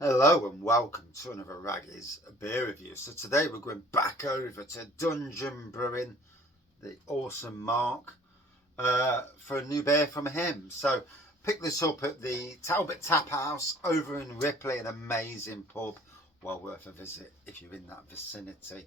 Hello and welcome to another Raggy's beer review. So today we're going back over to Dungeon Brewing, the awesome Mark, for a new beer from him. So pick this up at the Talbot Tap House over in Ripley, an amazing pub, well worth a visit if you're in that vicinity.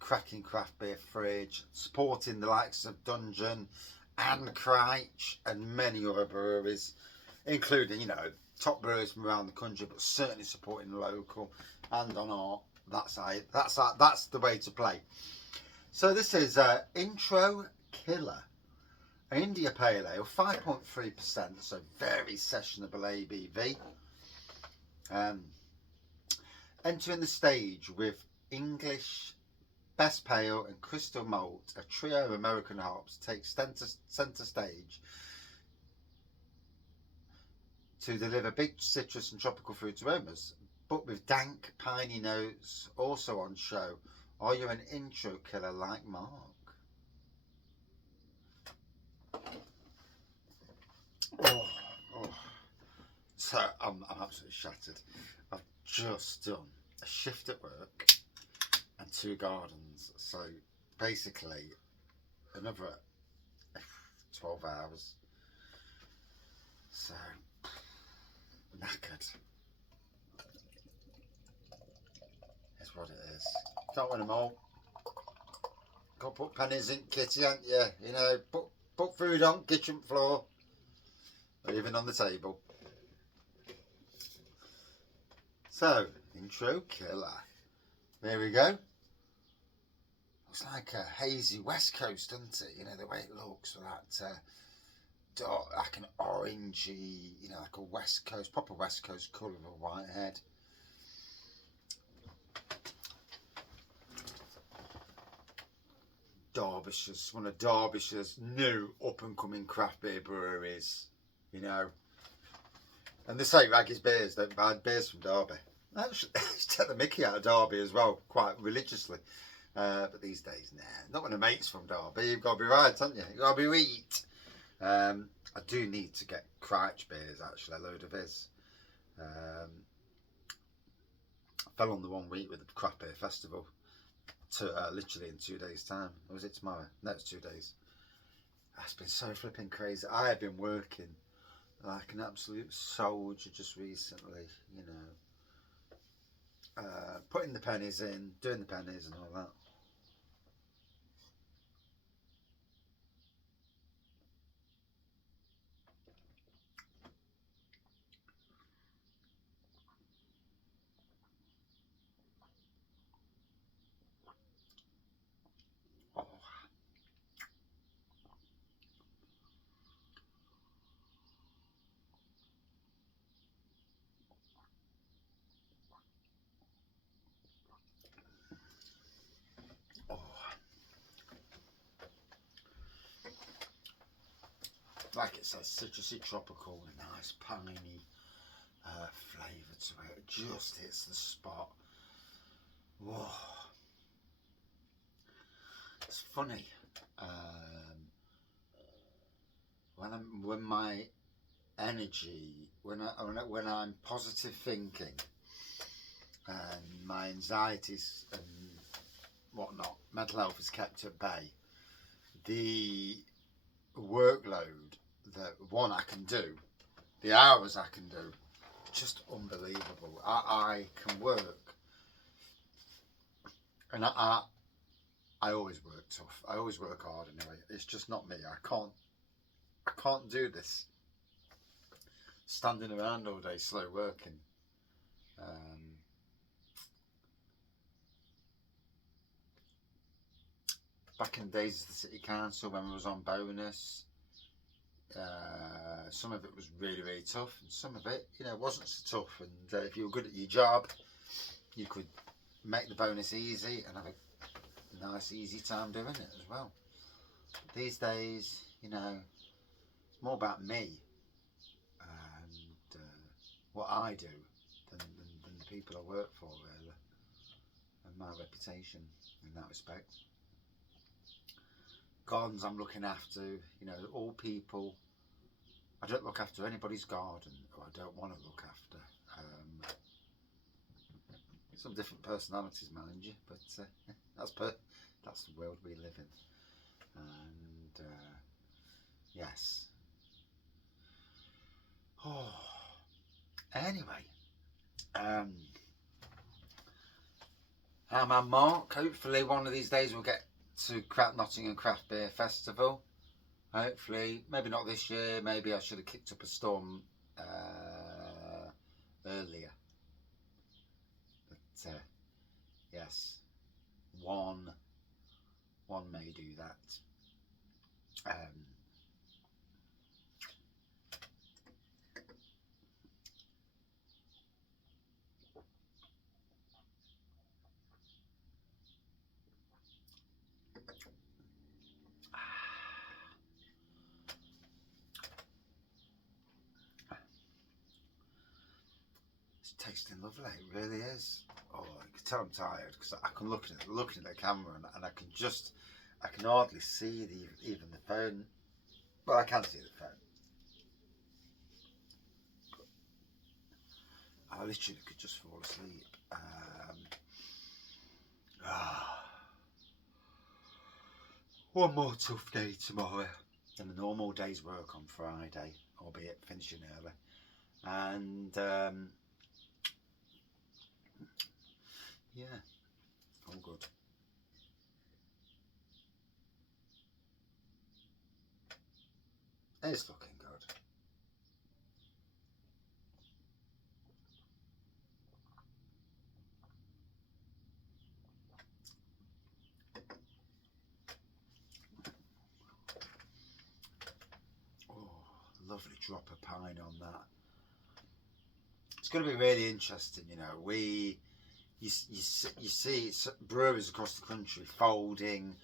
Cracking craft beer fridge, supporting the likes of Dungeon and Crouch and many other breweries, including, top brewers from around the country, but certainly supporting the local and on art. That's the way to play. So this is Intro Killer, India Pale Ale, 5.3%, so very sessionable ABV. Entering the stage with English Best Pale and Crystal Malt, a trio of American hops takes centre stage to deliver big citrus and tropical fruit aromas, but with dank, piney notes also on show. Are you an intro killer like Mark? Oh. So I'm absolutely shattered. I've just done a shift at work and 2 gardens, so basically another 12 hours. So knackered. That's what it is. Can't win them all. Got to put pennies in kitty, ain't you? Put food on kitchen floor, or even on the table. So, intro killer. There we go. Looks like a hazy West Coast, doesn't it? The way it looks, with that dark, like an orangey, like a West Coast, proper West Coast colour of a white head. Derbyshire's one of Derbyshire's new up and coming craft beer breweries, And they say Raggy's beers don't buy beers from Derby. Actually, take the mickey out of Derby as well, quite religiously. But these days, nah. Not when a mate's from Derby. You've got to be right, haven't you? You've got to be right. I do need to get Crouch beers, actually, a load of his. I fell on the 1 week with the Craft Beer Festival. Literally in 2 days' time. Or was it tomorrow? No, it's 2 days. It's been so flipping crazy. I have been working like an absolute soldier just recently, putting the pennies in, doing the pennies and all that. Oh. Oh. Like it says, citrusy, tropical, with a nice piney flavour to it. It just hits the spot. Whoa. It's funny. When my energy, when I'm positive thinking, and my anxieties and whatnot, mental health is kept at bay. The workload that I can do, the hours I can do, just unbelievable. I can work, and I always work tough. I always work hard anyway. It's just not me. I can't do this standing around all day slow working. Back in the days of the city council when I was on bonus, some of it was really, really tough, and some of it, wasn't so tough. And if you were good at your job, you could make the bonus easy and have a nice, easy time doing it as well. But these days, it's more about me and what I do than the people I work for, really, and my reputation in that respect. Gardens I'm looking after, all people. I don't look after anybody's garden, or I don't want to look after. Some different personalities, mind you, but that's the world we live in. And yes. Oh. Anyway, our man Mark. Hopefully, one of these days we'll get to Nottingham Craft Beer Festival. Hopefully, maybe not this year. Maybe I should have kicked up a storm earlier. But yes, one may do that. It's tasting lovely. It really is. Oh, you can tell I'm tired because I can looking at the camera and I can hardly see even the phone. Well, I can see the phone. I literally could just fall asleep. One more tough day tomorrow. And the normal day's work on Friday, albeit finishing early. And yeah, all good. It's looking good. Oh, lovely drop of pine on that. It's going to be really interesting, you know. You see brewers across the country folding,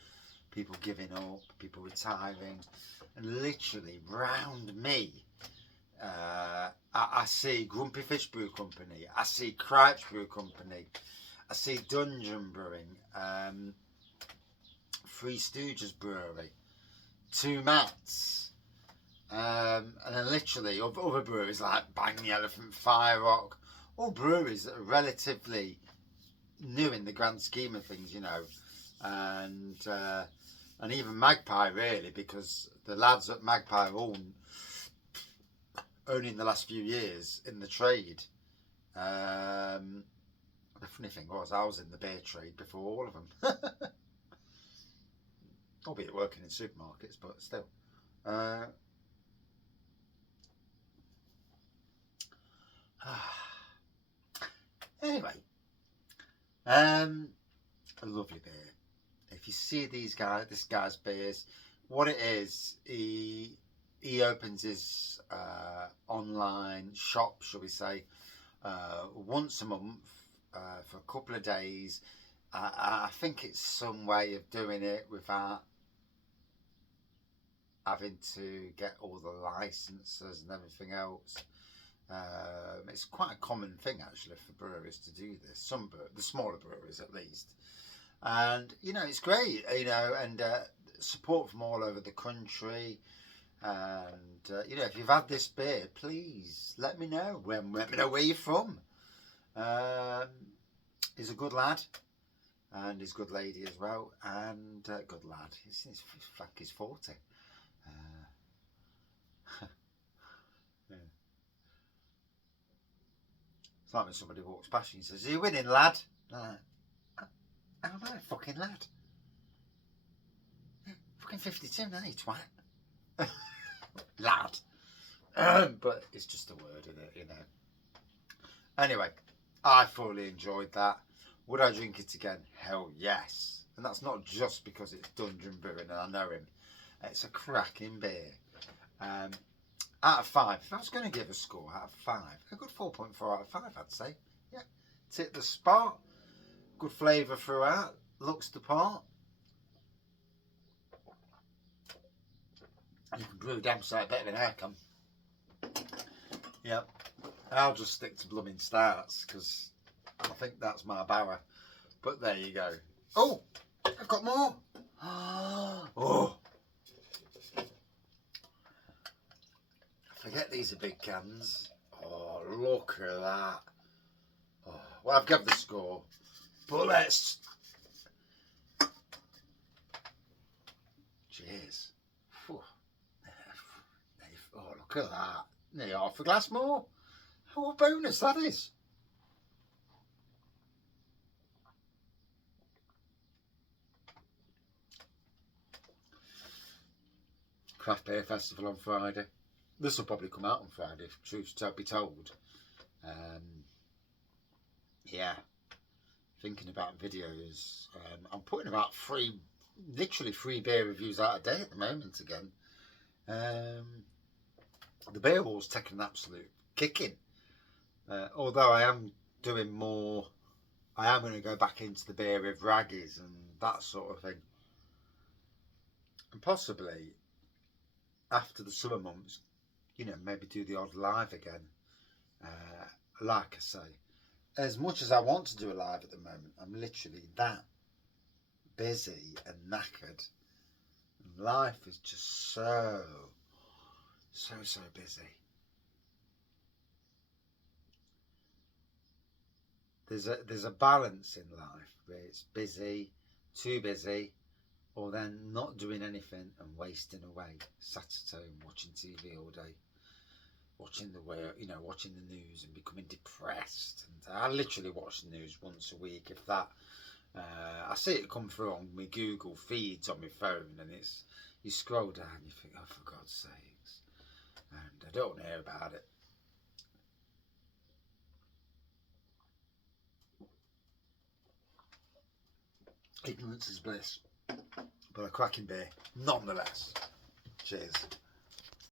people giving up, people retiring, and literally round me, I see Grumpy Fish Brew Company, I see Cripes Brew Company, I see Dungeon Brewing, Three Stooges Brewery, Two Mats, and then literally other breweries like Bang the Elephant, Fire Rock, all breweries that are relatively new in the grand scheme of things, you know, and even Magpie really, because the lads at Magpie are all only in the last few years in the trade. The funny thing was I was in the beer trade before all of them. Albeit working in supermarkets, but still. Anyway, a lovely beer. If you see this guy's beers, what it is, he opens his online shop, shall we say, once a month for a couple of days. I think it's some way of doing it without having to get all the licenses and everything else. It's quite a common thing actually for breweries to do this. The smaller breweries at least, and you know it's great. You know, and support from all over the country. And you know, if you've had this beer, please let me know. Let me know where you're from. He's a good lad, and he's a good lady as well, and good lad. He's 40. Yeah. It's like when somebody walks past you and says, "Are you winning, lad?" I'm not a fucking lad. Fucking 52 now, you twat. Lad. But it's just a word, isn't it, you know. Anyway, I thoroughly enjoyed that. Would I drink it again? Hell yes. And that's not just because it's Dungeon Brewing and I know him. It's a cracking beer. Out of 5, if I was going to give a score out of 5, a good 4.4 out of 5, I'd say. Yeah, it's hit the spot. Good flavour throughout. Looks the part. You can brew damn sight better than I can. Yep. I'll just stick to blooming stouts because I think that's my barra. But there you go. Oh, I've got more. Oh. I forget these are big cans. Oh, look at that. Oh, well, I've given the score. But let's... Cheers. Whew. Oh, look at that. Nearly half a glass more. What a bonus that is. Craft Beer Festival on Friday. This will probably come out on Friday, if truth to be told. Yeah, thinking about videos. I'm putting about literally three beer reviews out a day at the moment again. The beer wall's taken an absolute kicking. Although I am doing more, I am going to go back into the beer with raggies and that sort of thing. And possibly after the summer months, you know, maybe do the odd live again. Like I say, as much as I want to do a live at the moment, I'm literally that busy and knackered. And life is just so busy. There's a balance in life where it's busy, too busy, or then not doing anything and wasting away, sat at home watching TV all day, watching the news and becoming depressed. And I literally watch the news once a week, if that. I see it come through on my Google feeds on my phone, and you scroll down, you think, oh, for God's sakes, and I don't hear about it. Ignorance is bliss, but a cracking beer nonetheless. Cheers.